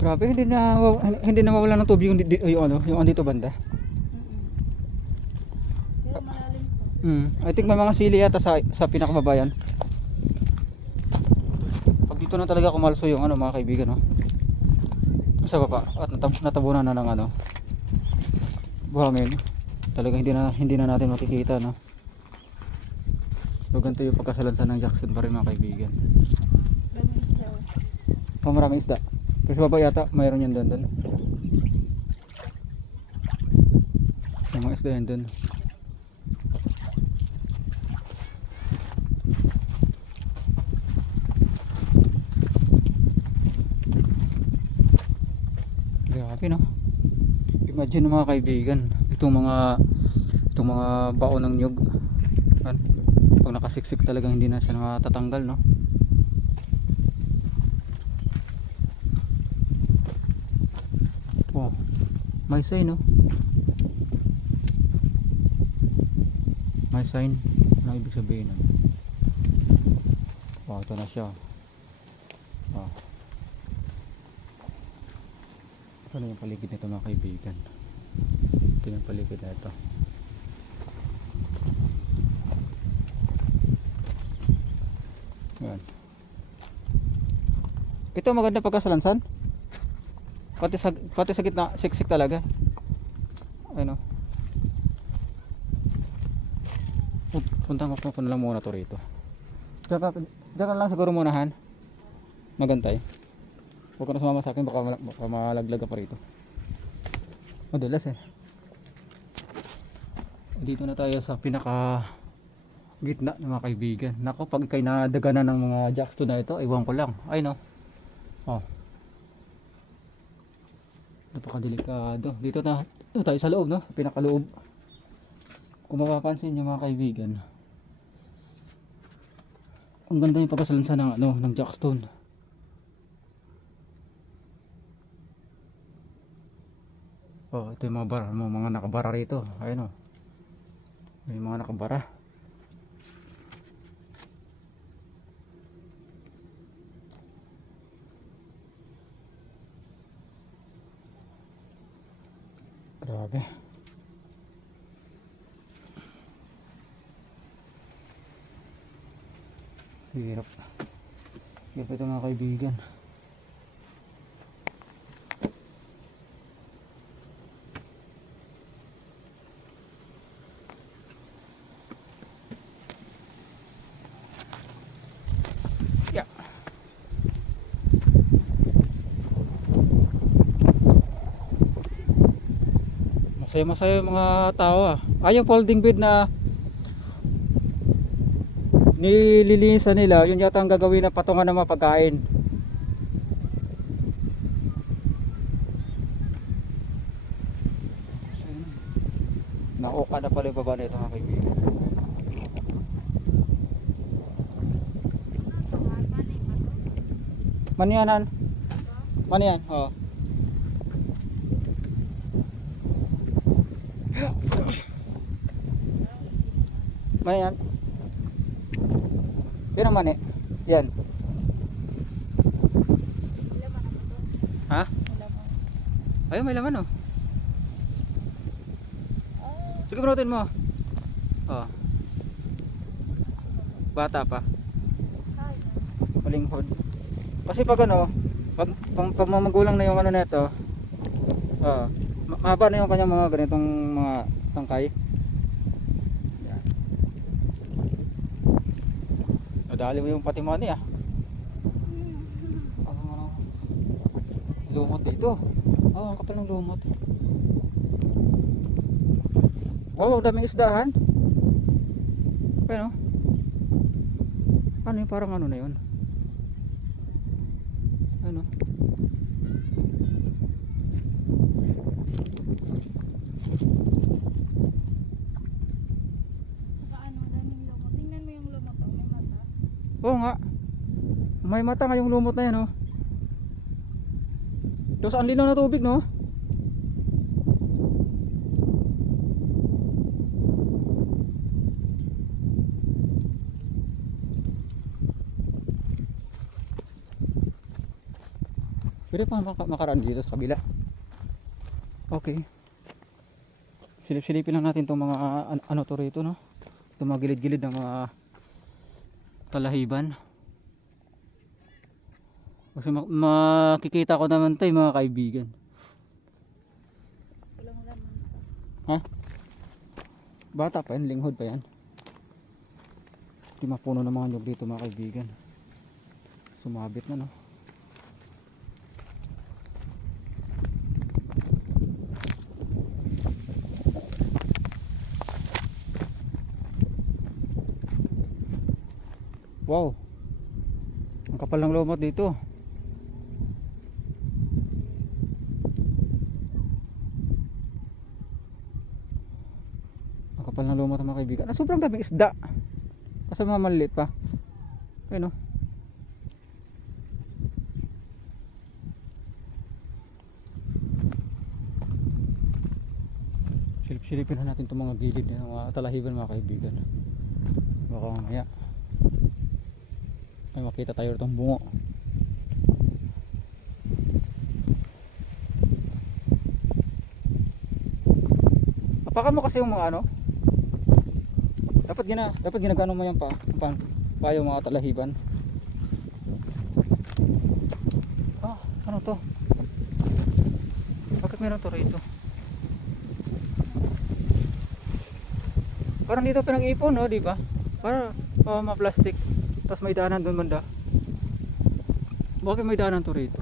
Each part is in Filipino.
Grabe, hindi na mawala ng tubig yung ano, yung andito banda. Pero malalim pa. I think may mga sili yata sa pinakababayan. Pag dito na talaga kumalso yung ano mga kaibigan, no. Sa baba at natabunan na ng ano buhangin. Talaga hindi na natin makikita, no. So ganito yung pagkasalansan ng Jackson pa rin mga kaibigan. Daming isda oh. Oh, maraming isda. Pero sa baba yata mayroon yan doon. Yung mga isda yan doon. Grabe, no. Imagine mga kaibigan, itong mga baon ng nyug. Pag nakasiksik talagang hindi na siya matatanggal, no. Oh, may sign, no. May sign. Ano ibig sabihin nun? Oh, ito na siya. Oh. Ito na yung paligid nito mga kaibigan. Ito yung paligid na ito. Yan. Ito maganda pagkasalansan. Pati sa gitna siksik talaga. Ayun, oh. Punta ko na lang muna to rito. Diyan ka lang siguro munahan. Magantay. Huwag ka na sumama sa akin, baka malaglag ka pa rito. Madulas eh. Dito na tayo sa pinaka gitna ng mga kaibigan. Nako, pag ikay nadaganan ng mga jackstone na ito, iwan ko lang. Ay no. Oh. Napakadelikado. Dito tayo sa loob, no? Pinakaloob. Kung mapapansin niyo mga kaibigan, ang ganda yung pagkasalansan ng ano, ng jackstone. Oh, ito yung mga nakabara rito. Ayun, oh. May mga nakabara. Grabe. Hirap. Hirap ito mga kaibigan. Yeah. Masaya yung mga tao, ah. Yung folding bed na nililinisan nila, yun yata ang gagawin na patungan ng mga pagkain. Nakuka na pala yung baba na ito mga kaibigan. Manianan? Manian? Oo. Manian? Yan ang mani. Yan. Ha? Ayun, may laman, oh. Sige, bunutin mo. Oh. Bata pa. Malinghod. Kasi pag ano, pag mamagulang na yung ano nito, mahaba na yung kanyang mga ganitong mga tangkay. Yan. Nadali mo yung pati money, ah. Lumot dito. Oh, ang kapal ng lumot. Oh, ang daming isdahan. Pero ano yung parang ano na yun? Ano? Saka ano, daming lumot. Tingnan mo yung lumot oh, may mata. Oo nga. May mata nga yung lumot na yan, oh. Tapos ang linaw na tubig, no? Pwede pa makaraan dito sa kabila. Okay. Silip-silipin lang natin itong mga ano to rito, no? Itong mga gilid-gilid ng mga talahiban. Kasi makikita ko naman ito mga kaibigan. Walang laman. Ha? Bata pa yan, linghod pa yan. Hindi mapuno ng mga nyug dito mga kaibigan. Sumabit na, no? Wow, ang kapal ng lumot dito. Ang kapal ng lumot mga kaibigan. Ah, sobrang daming isda. Kasi mga maliliit pa. Ayun, no? Silip-silipin na natin itong mga gilid ng mga talahiban mga kaibigan. Baka mamaya ay makita tayo itong bungo. Apakan mo kasi yung mga ano. Dapat ginagano mo yan pa yung mga talahiban. Ah, ano to? Bakit meron to rito? Parang dito pinag-ipon, no, di ba? Para ma-plastic. Tapos may daanan doon banda. Bakit may daanan to rito?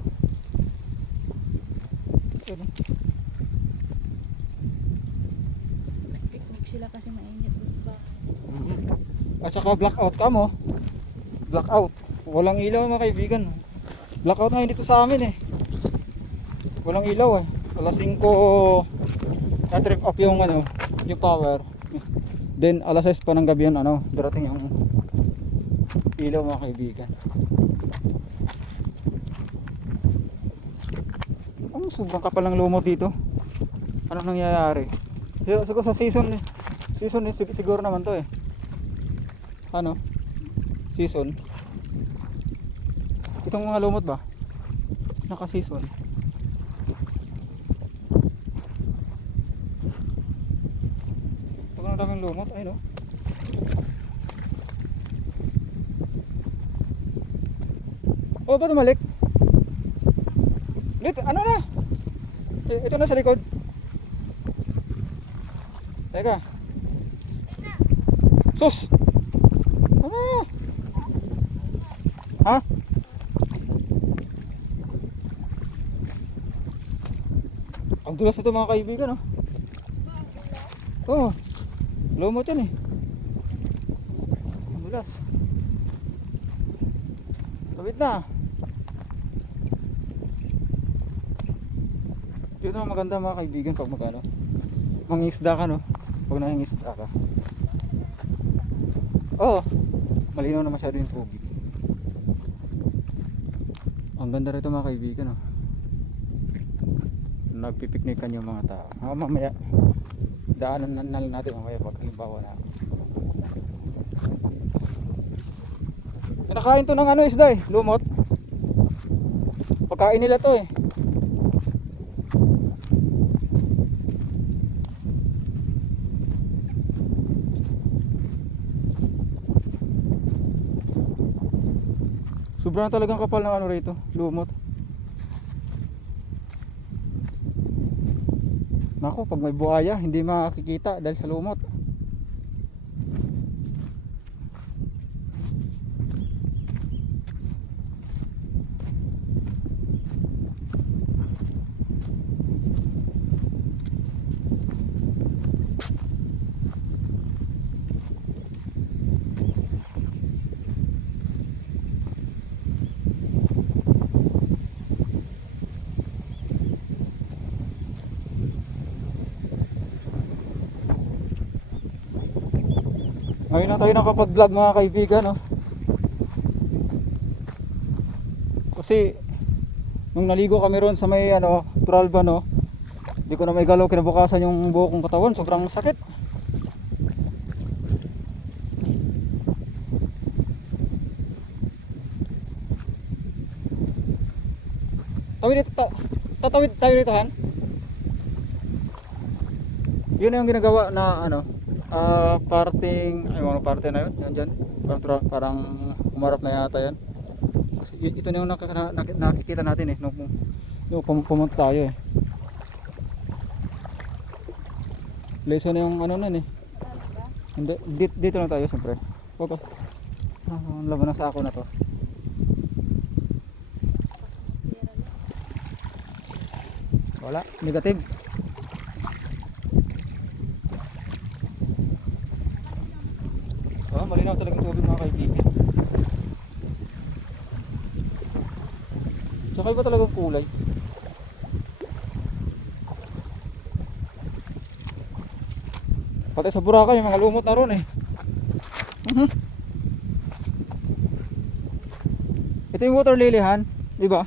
Ano? Nag-picnic sila kasi mainit dun sa bahay. At saka blackout ka mo. Blackout. Walang ilaw mga kaibigan. Blackout ngayon dito sa amin eh. Walang ilaw eh. Alas 5 na-trip off yung ano, yung power. Then alas 6 pa ng gabi yun, ano, darating yung ilaw mga kaibigan. Ang sobrang kapal ng lumot dito. Anong nangyayari? Siguro sa season siguro naman to eh. Ano? Season. Itong mga lumot ba? Naka-season. Ang daming lumot, ay no. Oh, ba't umalik? Ulit, ano na? Ito na sa likod. Teka. Sus! Ano? Ha? Ang dulas nito mga kaibigan, oh. Oh. Lumot yan eh. Ang dulas. Labit na. Dito na maganda mga kaibigan pag magano mangingisda ka, no? Pag nangingisda ka. Oh, malinaw na masyado yung tubig. Ang ganda rito mga kaibigan, no? Nagpipiknikan yung mga tao. Mamaya daanan na lang natin mamaya pag halimbawa na kinakain to ng ano isda eh, lumot. Pagkain nila to eh. Sobrang talagang kapal ng ano rito, lumot. Nako, pag may buhaya hindi makikita dahil sa lumot. Ngayon na tayo nakapag-vlog mga kaibigan, no? Kasi nung naligo kami ron sa may ano, Turalba, no? Hindi ko na may galaw kinabukasan yung buhok kong katawan, sobrang sakit. Tawid dito, tatawid tayo dito, Han. Yun yung ginagawa na ano, parting, ay mga parte na yun, yan dyan. Parang umarap na yata yan. Kasi ito na yung nakikita natin eh, nung pumunta tayo eh. Lesson na yung ano nun eh. Marami ba? Hindi, dito lang tayo siyempre. Okay. Ang laban ng sako na to. Pera lang. Wala, negative. Malinaw talaga yung tubig mga kaibigan. Tsaka iba talagang kulay. Pati sa Boracay may mga lumot na ron eh. Ito yung water lily, Han, di ba?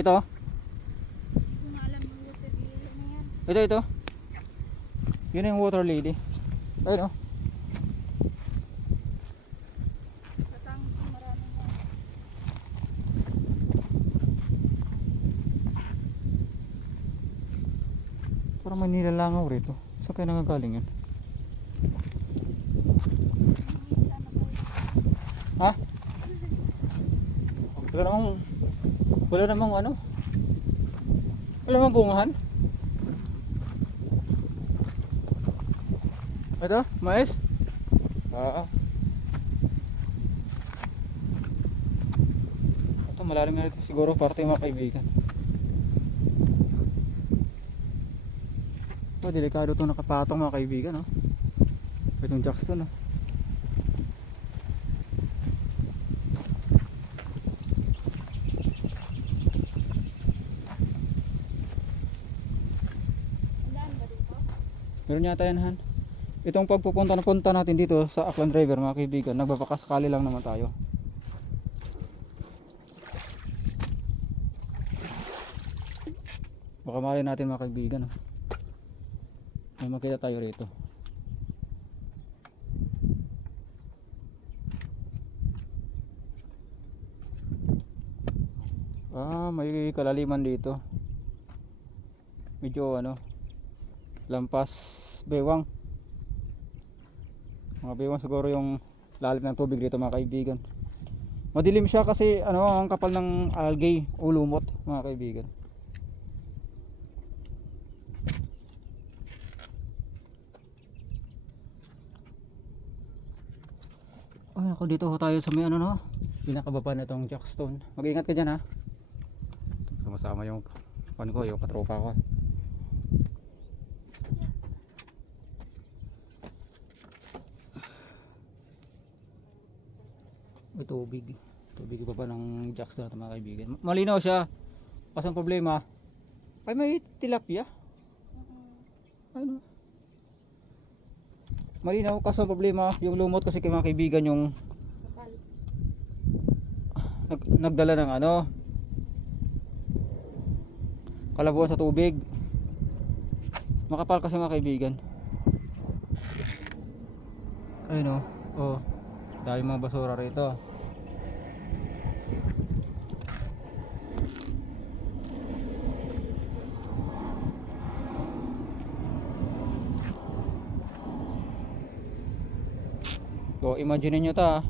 Ito. Kung alam mo water lily na yan. Ito. Yun yung water lily. Ayun oh. Katang marami na. Parang may nilalangaw rito. Saan kaya nangagaling yan? Ha? Wala namang ano? Wala namang bungahan? Ito? Mais? Ito malalim na ito siguro parte yung mga kaibigan. Ito delikado itong nakapatong mga kaibigan oh. Itong Jackson oh. Andaan ba dito? Meron yata yan, Han. Itong pagpupunta na punta natin dito sa Aklan River mga kaibigan, nagbabakasakali lang naman tayo. Baka mali natin mga kaibigan oh. May makita tayo rito. May kalaliman dito. Medyo ano, lampas bewang. Mga bewang siguro yung lalim ng tubig dito mga kaibigan. Madilim siya kasi ano, ang kapal ng algae o lumot mga kaibigan. Ay ako, dito ho tayo sa may ano no, pinakababa na itong Jackstone. Mag-ingat ka dyan ha. Sama-sama yung ko, yung katropa ko. May tubig. Tubig pa ng Jackstone mga kaibigan. Malinaw siya. Kasi ang problema ay may tilapia. Ano? Malinaw kasi ang problema yung lumot kasi kay mga kaibigan yung Kapal. nagdala ng ano, kalabuan sa tubig. Makapal kasi mga kaibigan. Ayun oh. Dahil mga basura rito. So imagine nyo ta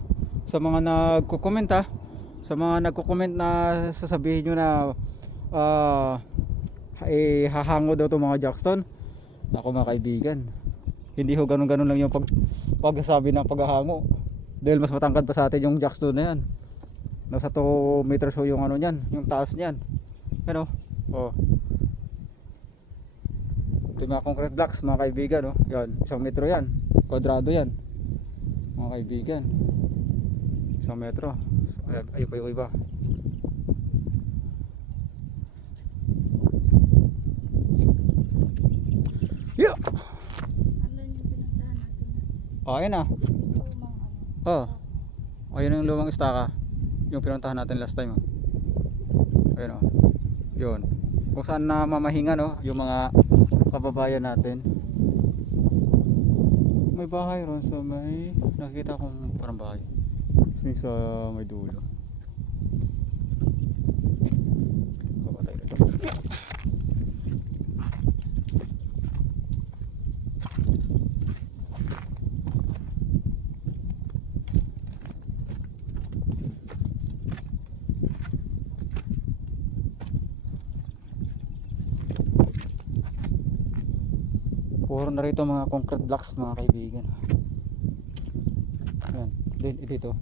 sa mga nagko-comment sa mga nagko-comment na sasabihin nyo na hahango daw itong mga Jackson. Ako mga kaibigan, hindi ho ganun lang yung pagsasabi ng paghahango, dahil mas matangkad pa sa atin yung Jackson na yan. Nasa 2 meters ho yung ano nyan, yung taas nyan. Ano? Oh. Ito yung mga concrete blocks mga kaibigan oh. Yan, 1 metro yan, kwadrado yan mga kaibigan, 1 metro. Ayun pa yung iba. Yeah. Andun yung pinuntahan natin. Ayun ah. Lumang ano. Oh. Ayun yung lumang istaka. Yung pinuntahan natin last time oh. Ayun oh. Yun. Kung saan na mamahinga no, yung mga kababayan natin. May bahay ron sa may nakita kong parang bahay. Sa may dulo. Baba tayo Puro na rito mga concrete blocks mga kaibigan. Ayan, dito.